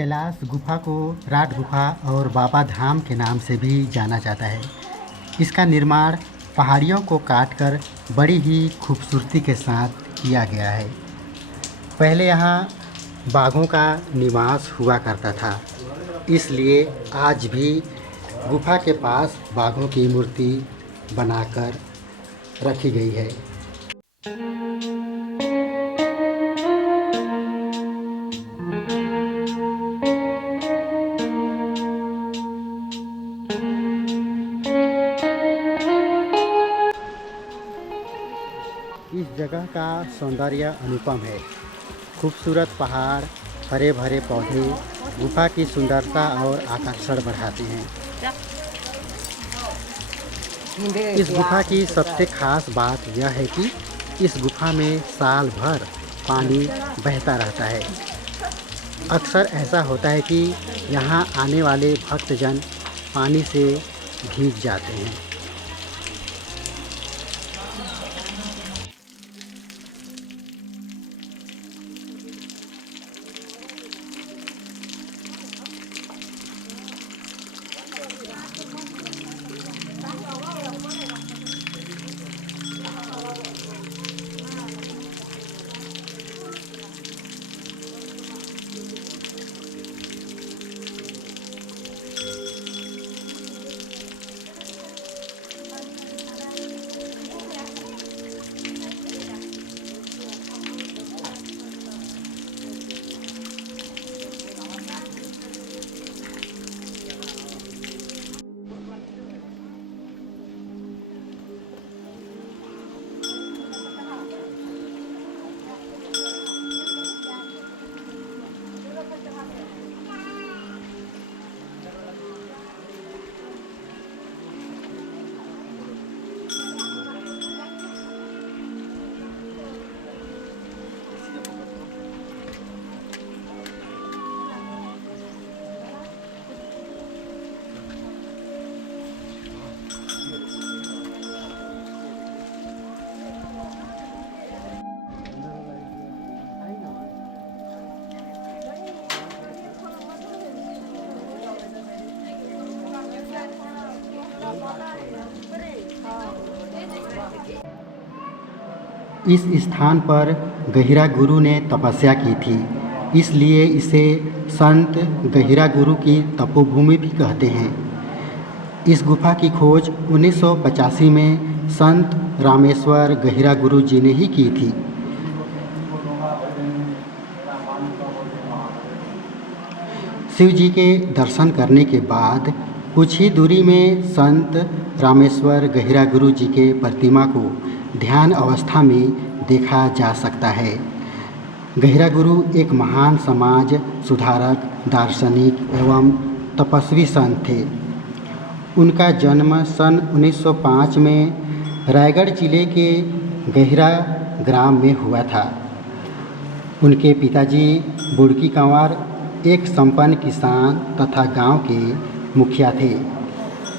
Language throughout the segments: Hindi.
कैलाश गुफा को राट गुफा और बाबा धाम के नाम से भी जाना जाता है। इसका निर्माण पहाड़ियों को काटकर बड़ी ही खूबसूरती के साथ किया गया है। पहले यहाँ बाघों का निवास हुआ करता था, इसलिए आज भी गुफा के पास बाघों की मूर्ति बनाकर रखी गई है। इस जगह का सौंदर्य अनुपम है। खूबसूरत पहाड़, हरे भरे पौधे गुफा की सुंदरता और आकर्षण बढ़ाते हैं। इस गुफा की सबसे खास बात यह है कि इस गुफा में साल भर पानी बहता रहता है। अक्सर ऐसा होता है कि यहाँ आने वाले भक्तजन पानी से भीग जाते हैं। इस स्थान पर गहिरा गुरु ने तपस्या की थी, इसलिए इसे संत गहिरा गुरु की तपोभूमि भी कहते हैं। इस गुफा की खोज 1985 में संत रामेश्वर गहिरा गुरु जी ने ही की थी। शिव जी के दर्शन करने के बाद कुछ ही दूरी में संत रामेश्वर गहिरा गुरु जी के प्रतिमा को ध्यान अवस्था में देखा जा सकता है। गहिरा गुरु एक महान समाज सुधारक, दार्शनिक एवं तपस्वी संत थे। उनका जन्म सन 1905 में रायगढ़ जिले के गहिरा ग्राम में हुआ था। उनके पिताजी बुड़की कंवर एक संपन्न किसान तथा गांव के मुखिया थे।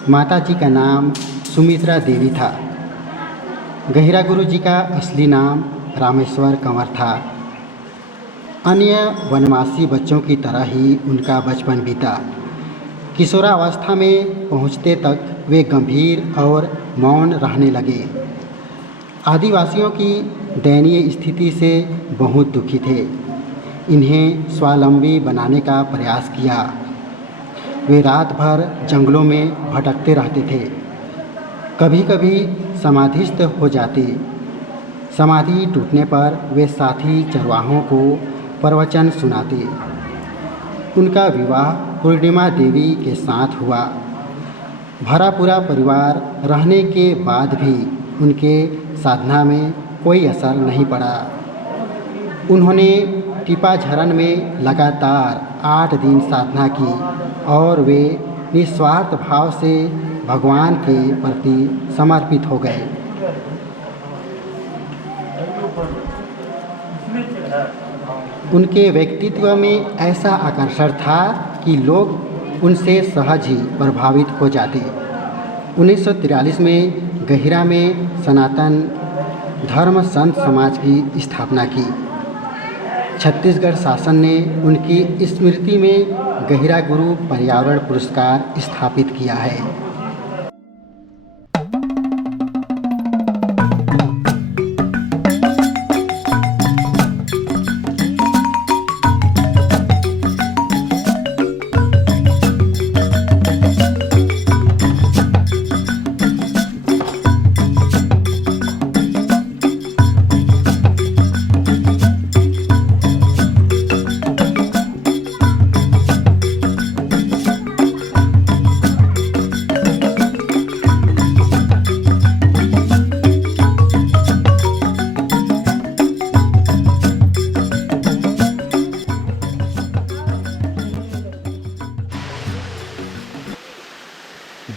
माताजी का नाम सुमित्रा देवी था। गहिरा गुरु जी का असली नाम रामेश्वर कंवर था। अन्य वनवासी बच्चों की तरह ही उनका बचपन बीता। किशोरावस्था में पहुंचते तक वे गंभीर और मौन रहने लगे। आदिवासियों की दयनीय स्थिति से बहुत दुखी थे। इन्हें स्वावलंबी बनाने का प्रयास किया। वे रात भर जंगलों में भटकते रहते थे। कभी कभी समाधिस्थ हो जाते। समाधि टूटने पर वे साथी चरवाहों को प्रवचन सुनाते। उनका विवाह पूर्णिमा देवी के साथ हुआ। भरा पूरा परिवार रहने के बाद भी उनके साधना में कोई असर नहीं पड़ा। उन्होंने टिपा झरन में लगातार 8 दिन साधना की और वे निस्वार्थ भाव से भगवान के प्रति समर्पित हो गए। उनके व्यक्तित्व में ऐसा आकर्षण था कि लोग उनसे सहज ही प्रभावित हो जाते। 1943 में गहिरा में सनातन धर्म संत समाज की स्थापना की। छत्तीसगढ़ शासन ने उनकी स्मृति में गहिरा गुरु पर्यावरण पुरस्कार स्थापित किया है।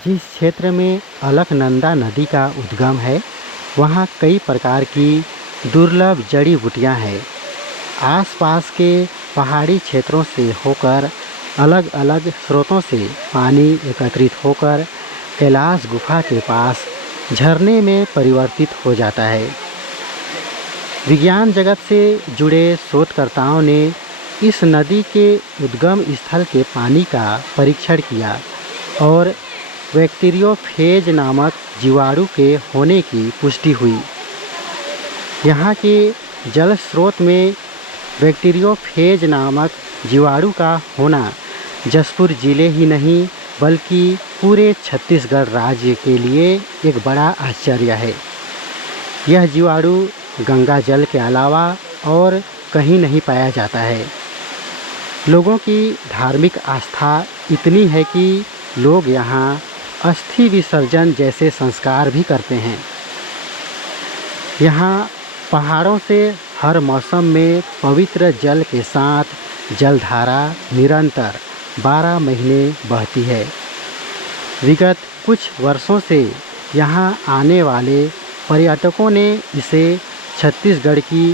जिस क्षेत्र में अलकनंदा नदी का उद्गम है वहाँ कई प्रकार की दुर्लभ जड़ी बूटियाँ हैं। आसपास के पहाड़ी क्षेत्रों से होकर अलग अलग स्रोतों से पानी एकत्रित होकर कैलाश गुफा के पास झरने में परिवर्तित हो जाता है। विज्ञान जगत से जुड़े शोधकर्ताओं ने इस नदी के उद्गम स्थल के पानी का परीक्षण किया और बैक्टीरियोफेज नामक जीवाणु के होने की पुष्टि हुई। यहाँ के जल स्रोत में बैक्टीरियोफेज नामक जीवाणु का होना जशपुर जिले ही नहीं बल्कि पूरे छत्तीसगढ़ राज्य के लिए एक बड़ा आश्चर्य है। यह जीवाणु गंगा जल के अलावा और कहीं नहीं पाया जाता है। लोगों की धार्मिक आस्था इतनी है कि लोग यहाँ अस्थि विसर्जन जैसे संस्कार भी करते हैं। यहाँ पहाड़ों से हर मौसम में पवित्र जल के साथ जलधारा निरंतर 12 महीने बहती है। विगत कुछ वर्षों से यहाँ आने वाले पर्यटकों ने इसे छत्तीसगढ़ की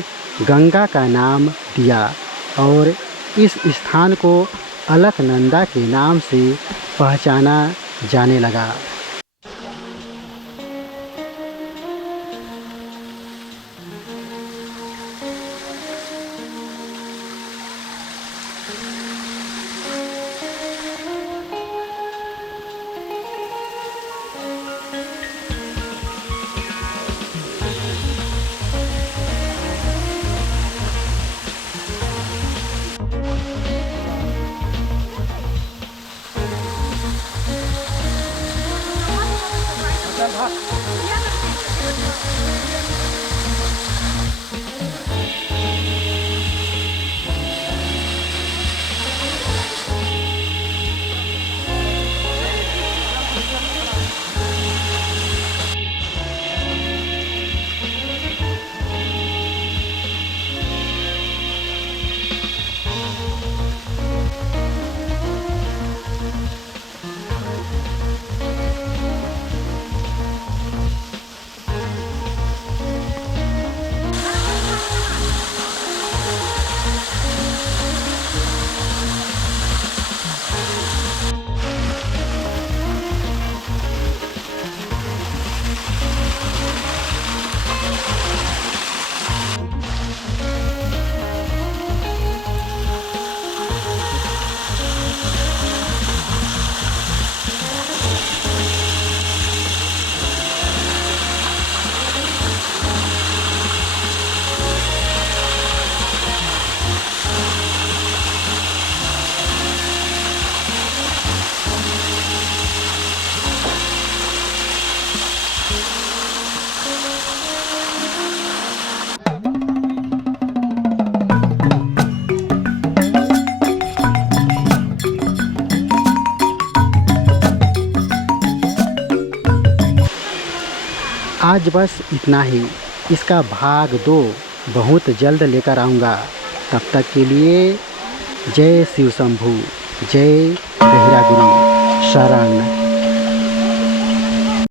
गंगा का नाम दिया और इस स्थान को अलकनंदा के नाम से पहचाना जाने लगा। आज बस इतना ही। इसका भाग 2 बहुत जल्द लेकर आऊँगा। तब तक के लिए जय शिव शंभू, जय गहिरा गुरु, शरण।